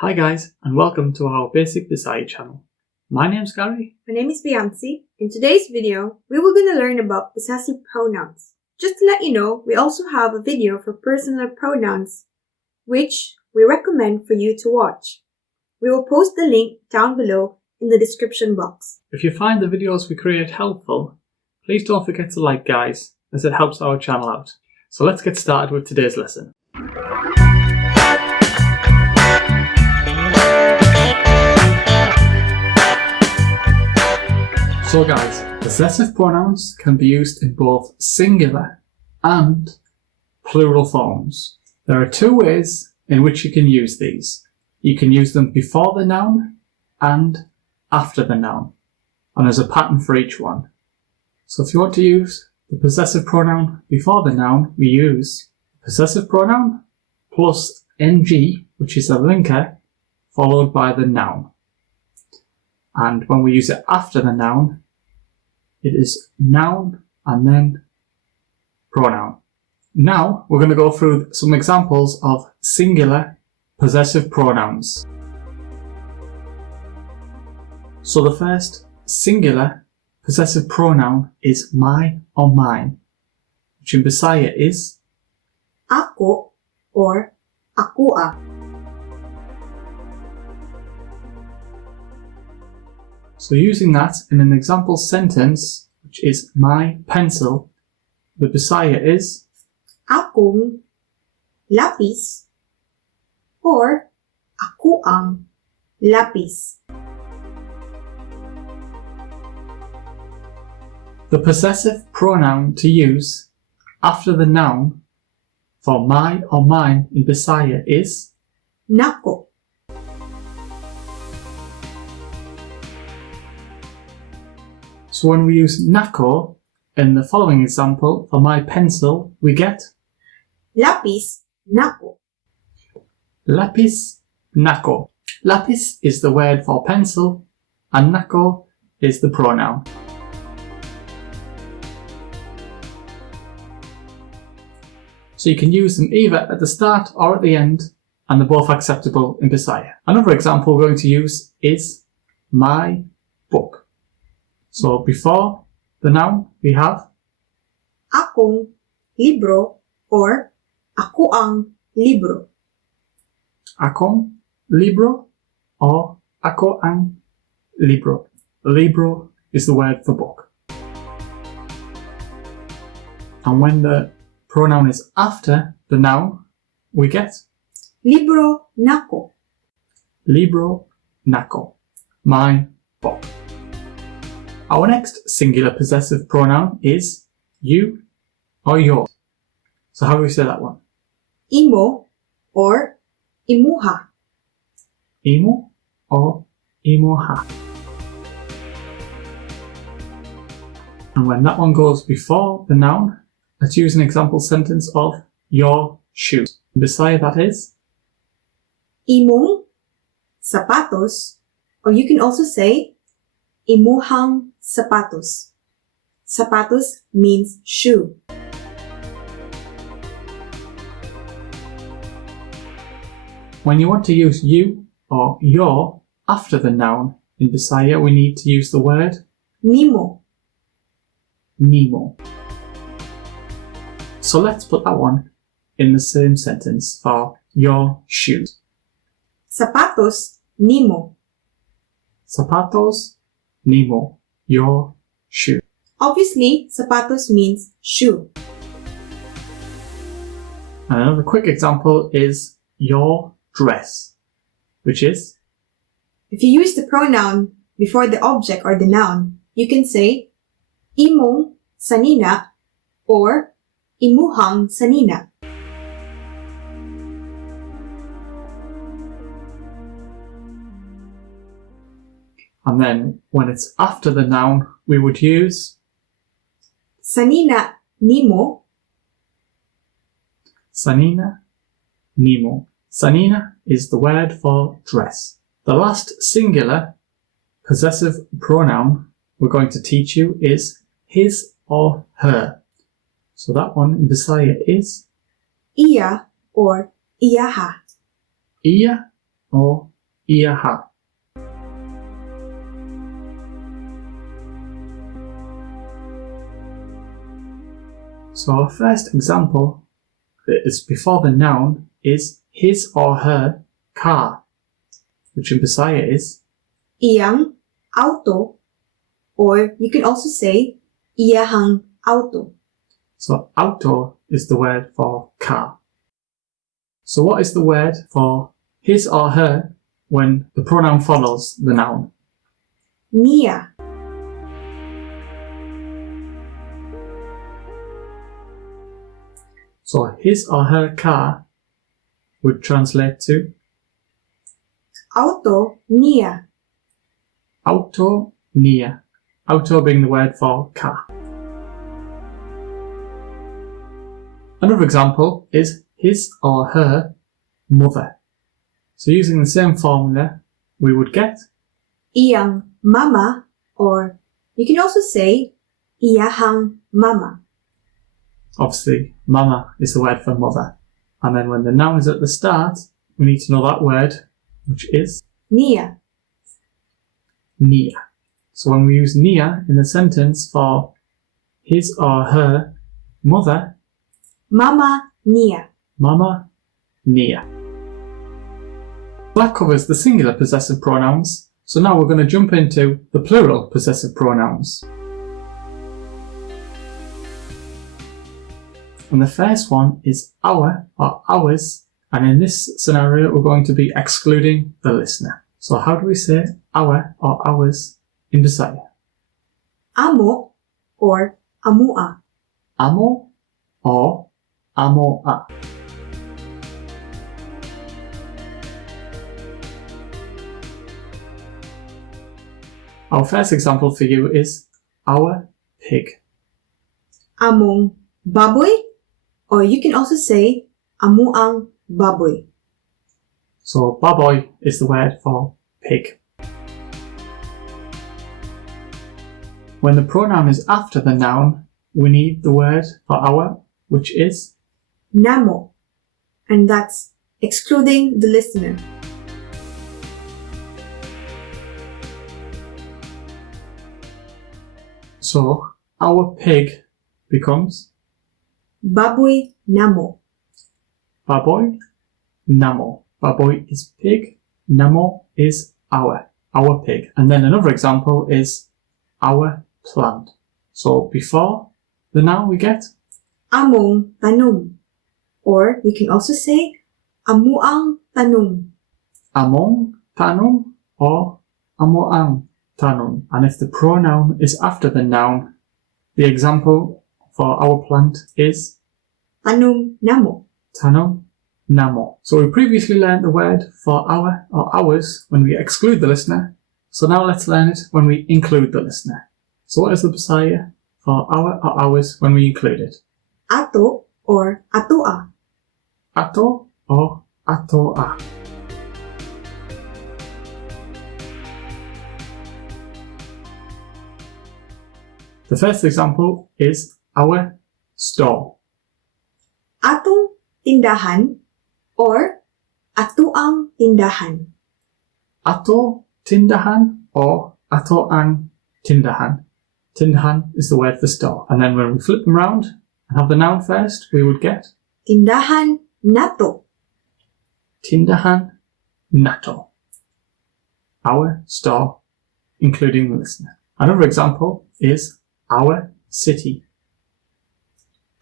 Hi guys, and welcome to our Basic Bisaya channel. My name's Gary. My name is Reancy. In today's video, we were going to learn about possessive pronouns. Just to let you know, we also have a video for personal pronouns, which we recommend for you to watch. We will post the link down below in the description box. If you find the videos we create helpful, please don't forget to like, guys, as it helps our channel out. So let's get started with today's lesson. So guys, possessive pronouns can be used in both singular and plural forms. There are two ways in which you can use these. You can use them before the noun and after the noun, and there's a pattern for each one. So if you want to use the possessive pronoun before the noun, we use possessive pronoun plus ng, which is a linker, followed by the noun. And when we use it after the noun, it is noun and then pronoun. Now we're going to go through some examples of singular possessive pronouns. So the first singular possessive pronoun is my or mine, which in Bisaya is Ako or akua. So using that in an example sentence, which is my pencil, the Bisaya is Akong lapis or akuang lapis. the possessive pronoun to use after the noun for my or mine in Bisaya is Nako. So when we use nako in the following example for my pencil, we get Lapis nako. lapis nako. Lapis is the word for pencil and nako is the pronoun. So you can use them either at the start or at the end, and they're both acceptable in Bisaya. Another example we're going to use is my book. So before the noun, we have Akong libro or akuang libro. akong libro or ako ang libro. Libro is the word for book. And when the pronoun is after the noun, we get Libro nako. libro nako, my book. Our next singular possessive pronoun is you or your. So how do we say that one? Imo or imuha. Imo or inyoha. And when that one goes before the noun, let's use an example sentence of your shoes. In Bisaya that is Imong sapatos, or you can also say imuhang sapatos. Sapatos means shoe. when you want to use you or your after the noun in Bisaya, we need to use the word Nimo. nemo. So let's put that one in the same sentence for your shoes. Sapatos nimo. Zapatos, nemo, your shoe. Obviously, sapatos means shoe. And another quick example is your dress, which is If you use the pronoun before the object or the noun, you can say imong sanina or imuhang sanina. and then when it's after the noun, we would use Sanina nimo. sanina, nemo. Sanina is the word for dress. The last singular possessive pronoun we're going to teach you is his or her. So that one in Bisaya is Iya or iyaha. iya or inyoha. So our first example that is before the noun is his or her car, which in Bisaya is iyang auto, or you can also say iyahang auto. So auto is the word for car. So what is the word for his or her when the pronoun follows the noun? Niya. So his or her car would translate to Auto niya. auto niya. Auto being the word for car. Another example is his or her mother. So using the same formula, we would get Iyang mama, or you can also say iyahang mama. Obviously, mama is the word for mother. And then when the noun is at the start, we need to know that word, which is Niya. niya. So when we use niya in the sentence for his or her mother, Mama niya. mama niya. That covers the singular possessive pronouns. So now we're going to jump into the plural possessive pronouns. And the first one is our or ours, and in this scenario we're going to be excluding the listener. So how do we say our or ours in Bisaya? Amo or amua. Amo or amoa. Our first example for you is our pig. Among baboy, or you can also say amuang baboy. So baboy is the word for pig. When the pronoun is after the noun, we need the word for our, which is Namo, and that's excluding the listener. So our pig becomes Baboy namo. baboy, namo. Baboy is pig, namo is our pig. And then another example is our plant. So before the noun we get Among tanum, or you can also say amuang tanum. among tanum or amoang tanum. And if the pronoun is after the noun, the example for our plant is Tanum namo. tanum namo. So we previously learned the word for our or ours when we exclude the listener. So now let's learn it when we include the listener. So what is the Bisaya for our or ours when we include it? Ato or atua. Ato or atoa. The first example is our store. Atong tindahan or atuang tindahan. Ato tindahan or atoang tindahan. Tindahan is the word for store. And then when we flip them around and have the noun first, we would get Tindahan nato. tindahan nato. Our store, including the listener. Another example is our city.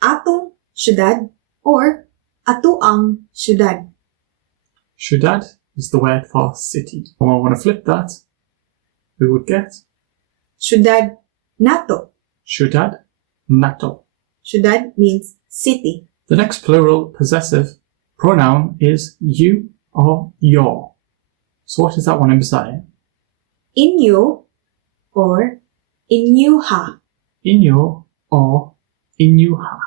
Atong syudad or atuang syudad. Ciudad is the word for city. And when we want to flip that, we would get Syudad nato. ciudad nato. Syudad means city. The next plural possessive pronoun is you or your. So what is that one in Bisaya? Inyo or inyoha. Inyo or inyoha.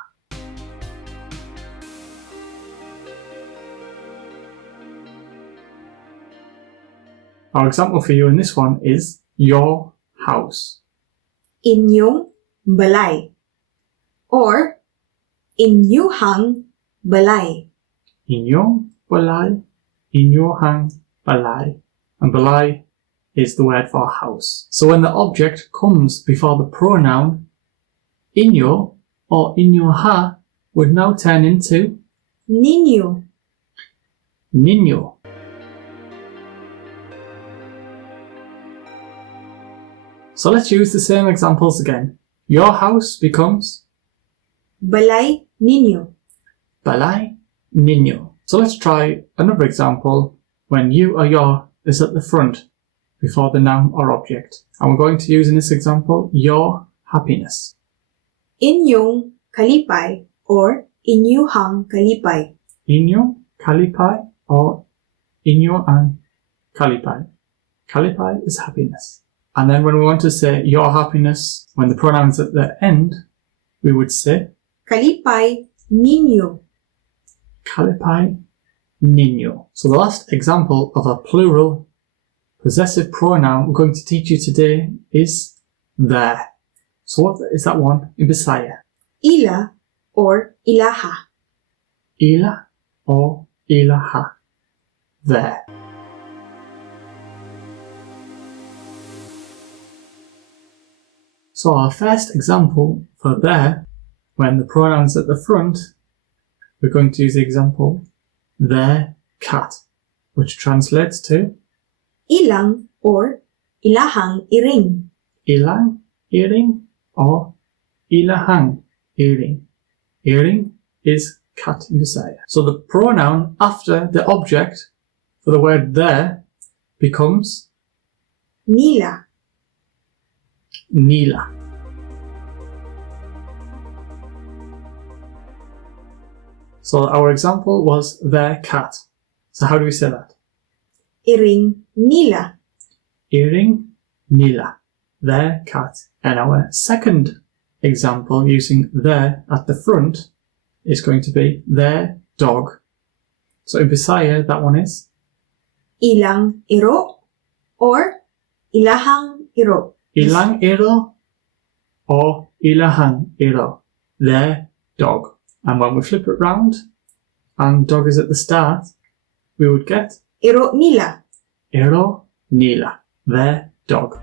Our example for you in this one is your house. Inyong balay or inyohang balay. Inyong balay, inyohang balay. And balay is the word for house. So when the object comes before the pronoun, inyo or inyoha would now turn into ninyo. Ninyo. So let's use the same examples again. Your house becomes Balay ninyo. balay ninyo. So let's try another example when you or your is at the front before the noun or object. And we're going to use in this example, your happiness. Inyong kalipay or inyohang kalipay. Inyo, kalipay, or inyo and kalipay. Kalipay is happiness. And then when we want to say your happiness, when the pronoun is at the end, we would say Kalipay ninyo. kalipay ninyo. So the last example of a plural possessive pronoun we're going to teach you today is there. So what is that one in Bisaya? Ila or ilaha. Ila or ilaha. There. So our first example for there, when the pronoun's at the front, we're going to use the example their cat, which translates to Ilang or ilahang iring. ilang iring or ilahang iring. Iring is cat in Bisaya. So the pronoun after the object for the word there becomes Nila. nila. So our example was their cat. So how do we say that? Iring nila. Iring nila. Their cat. And our second example using their at the front is going to be their dog. So in Bisaya, that one is Ilang iro or ilahang iro. ilang iro or ilahang iro. Their dog. And when we flip it round and dog is at the start, we would get Iro nila. iro nila. Their dog.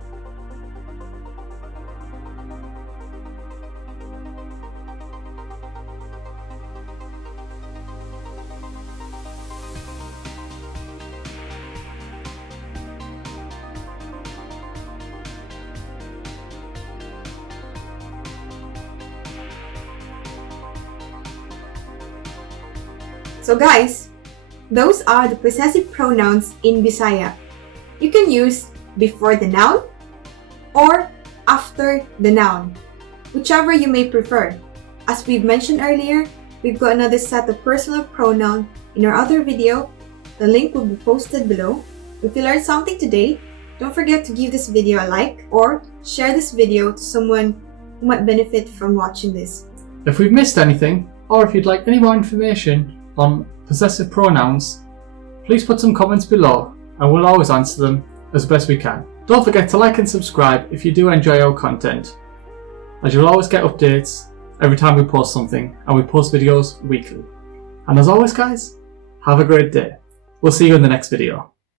So guys, those are the possessive pronouns in Bisaya. You can use before the noun or after the noun, whichever you may prefer. As we've mentioned earlier, we've got another set of personal pronouns in our other video. The link will be posted below. If you learned something today, don't forget to give this video a like or share this video to someone who might benefit from watching this. If we've missed anything, or if you'd like any more information on possessive pronouns, please put some comments below and we'll always answer them as best we can. Don't forget to like and subscribe if you do enjoy our content, as you'll always get updates every time we post something, and we post videos weekly. And as always guys, have a great day. We'll see you in the next video.